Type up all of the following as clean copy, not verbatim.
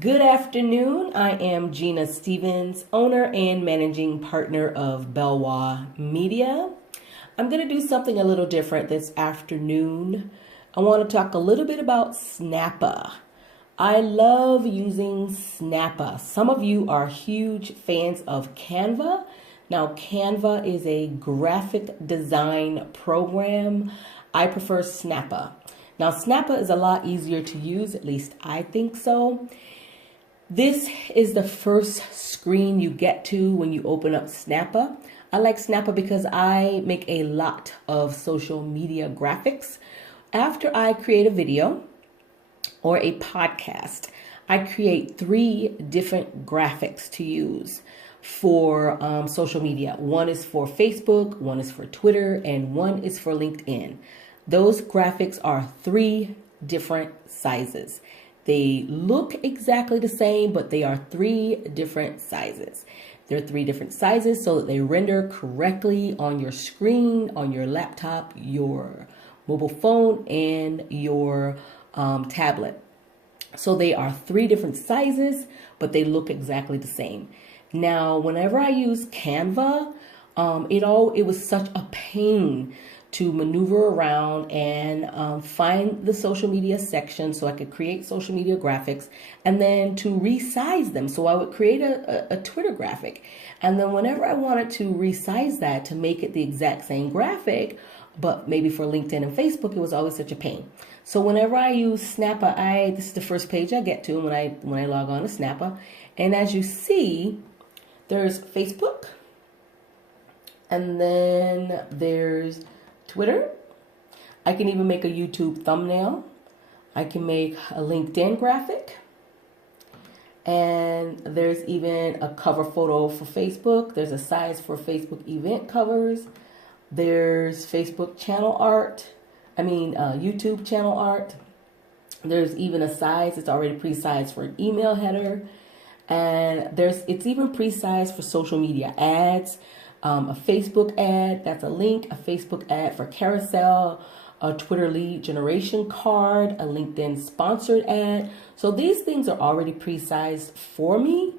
Good afternoon. I am Gina Stevens, owner and managing partner of Belwa Media. I'm going to do something a little different this afternoon. I want to talk a little bit about Snappa. I love using Snappa. Some of you are huge fans of Canva. Now, Canva is a graphic design program. I prefer Snappa. Now, Snappa is a lot easier to use, at least I think so. This is the first screen you get to when you open up Snappa. I like Snappa because I make a lot of social media graphics. After I create a video or a podcast, I create 3 different graphics to use for social media. One is for Facebook, one is for Twitter, and one is for LinkedIn. Those graphics are 3 different sizes. They look exactly the same, but they are 3 different sizes. They're 3 different sizes so that they render correctly on your screen, on your laptop, your mobile phone, and your tablet. So they are 3 different sizes, but they look exactly the same. Now, whenever I use Canva, it was such a pain to maneuver around and find the social media section so I could create social media graphics, and then to resize them. So I would create a Twitter graphic, and then whenever I wanted to resize that to make it the exact same graphic, but maybe for LinkedIn and Facebook, it was always such a pain. So whenever I use Snappa, this is the first page I get to when I log on to Snappa, and as you see, there's Facebook, and then there's Twitter. I can even make a YouTube thumbnail. I can make a LinkedIn graphic. And there's even a cover photo for Facebook. There's a size for Facebook event covers. There's Facebook channel art. YouTube channel art. There's even a size. It's already pre-sized for an email header. And it's even pre-sized for social media ads. A Facebook ad, that's a link, a Facebook ad for carousel, a Twitter lead generation card, a LinkedIn sponsored ad. So these things are already pre-sized for me.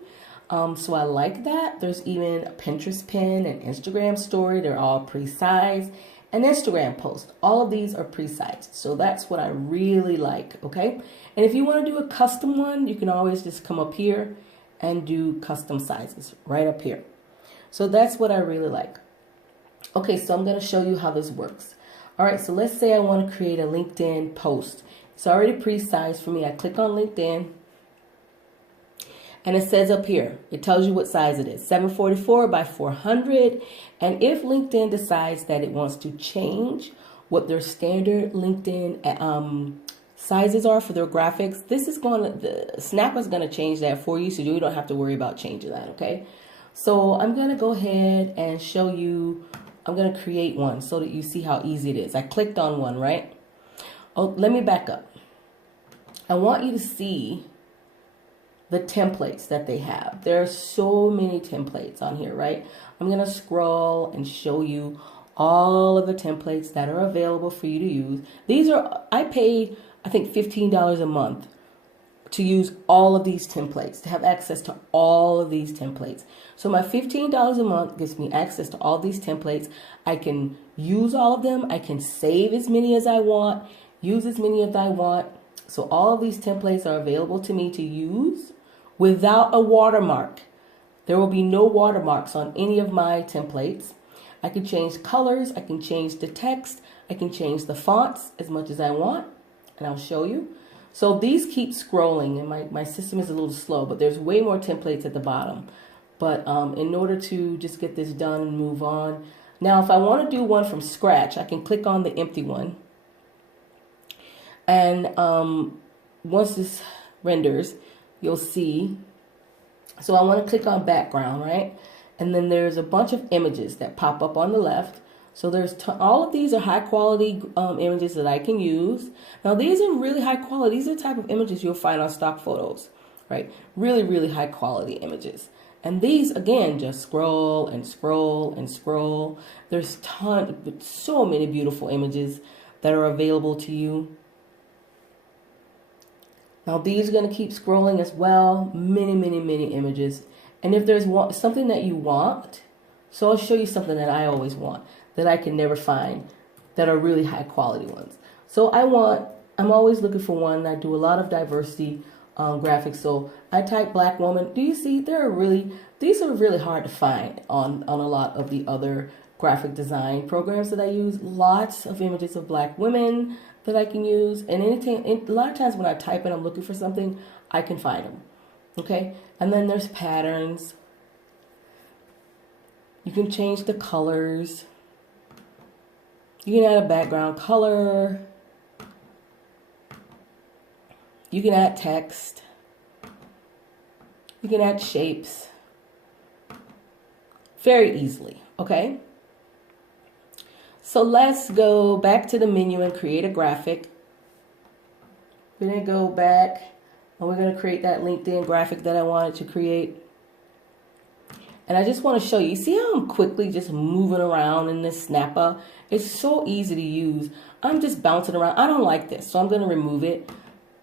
So I like that. There's even a Pinterest pin and Instagram story. They're all pre-sized. An Instagram post. All of these are pre-sized. So that's what I really like, okay? And if you want to do a custom one, you can always just come up here and do custom sizes right up here. So that's what I really like. Okay, so I'm going to show you how this works. All right, so let's say I want to create a LinkedIn post. It's already pre-sized for me. I click on LinkedIn, and it says up here, it tells you what size it is, 744 by 400. And if LinkedIn decides that it wants to change what their standard LinkedIn sizes are for their graphics, Snappa is going to change that for you, so you don't have to worry about changing that, okay? So I'm going to go ahead and show you, I'm going to create one so that you see how easy it is. I clicked on one, right? Oh, let me back up. I want you to see the templates that they have. There are so many templates on here, right? I'm going to scroll and show you all of the templates that are available for you to use. I paid, I think, $15 a month to use all of these templates, to have access to all of these templates. So my $15 a month gives me access to all these templates. I can use all of them. I can save as many as I want, use as many as I want. So all of these templates are available to me to use without a watermark. There will be no watermarks on any of my templates. I can change colors. I can change the text. I can change the fonts as much as I want, and I'll show you. So these keep scrolling, and my system is a little slow, but there's way more templates at the bottom. But in order to just get this done and move on. Now, if I want to do one from scratch, I can click on the empty one. And once this renders, you'll see. So I want to click on background, right? And then there's a bunch of images that pop up on the left. So all of these are high quality images that I can use. Now these are really high quality. These are the type of images you'll find on stock photos, right? Really, really high quality images. And these, again, just scroll and scroll and scroll. There's so many beautiful images that are available to you. Now these are going to keep scrolling as well. Many, many, many images. And if there's something that you want, so I'll show you something that I always want, that I can never find, that are really high quality ones. So I'm always looking for one. I do a lot of diversity graphics. So I type black woman. Do you see these are really hard to find on a lot of the other graphic design programs that I use. Lots of images of black women that I can use. And a lot of times when I type and I'm looking for something, I can find them. Okay. And then there's patterns. You can change the colors. You can add a background color. You can add text. You can add shapes very easily, okay? So let's go back to the menu and create a graphic. We're going to go back and we're going to create that LinkedIn graphic that I wanted to create. And I just want to show you, see how I'm quickly just moving around in this Snappa? It's so easy to use. I'm just bouncing around. I don't like this, so I'm going to remove it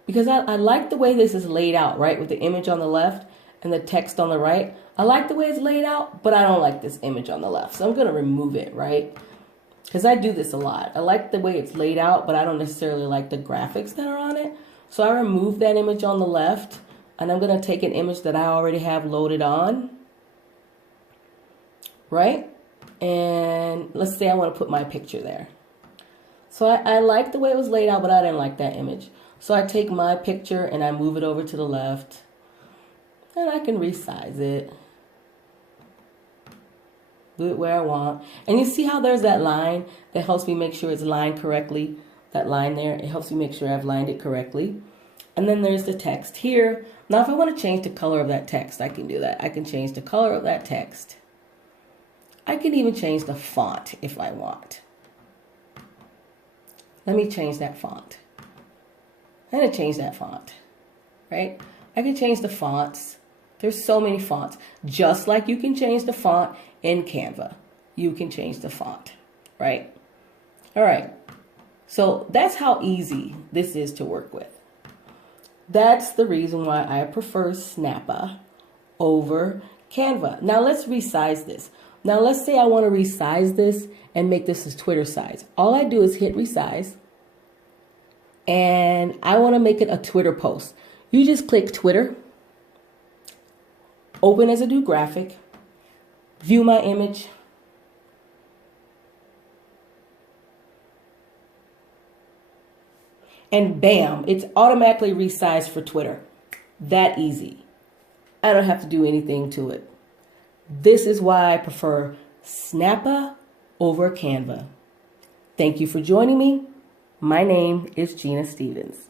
because I like the way this is laid out, right? With the image on the left and the text on the right. I like the way it's laid out, but I don't like this image on the left. So I'm going to remove it, right? Because I do this a lot. I like the way it's laid out, but I don't necessarily like the graphics that are on it. So I remove that image on the left, and I'm going to take an image that I already have loaded on. Right? And let's say I want to put my picture there. So I like the way it was laid out, but I didn't like that image. So I take my picture and I move it over to the left. And I can resize it. Do it where I want. And you see how there's that line that helps me make sure it's lined correctly. That line there, it helps me make sure I've lined it correctly. And then there's the text here. Now if I want to change the color of that text, I can do that. I can change the color of that text. I can even change the font if I want. Let me change that font. I'm going to change that font, right? I can change the fonts. There's so many fonts. Just like you can change the font in Canva. You can change the font, right? All right. So that's how easy this is to work with. That's the reason why I prefer Snappa over Canva. Now let's resize this. Now let's say I want to resize this and make this a Twitter size. All I do is hit resize and I want to make it a Twitter post. You just click Twitter, open as a new graphic, view my image, and bam, it's automatically resized for Twitter. That easy. I don't have to do anything to it. This is why I prefer Snappa over Canva. Thank you for joining me. My name is Genia Stevens.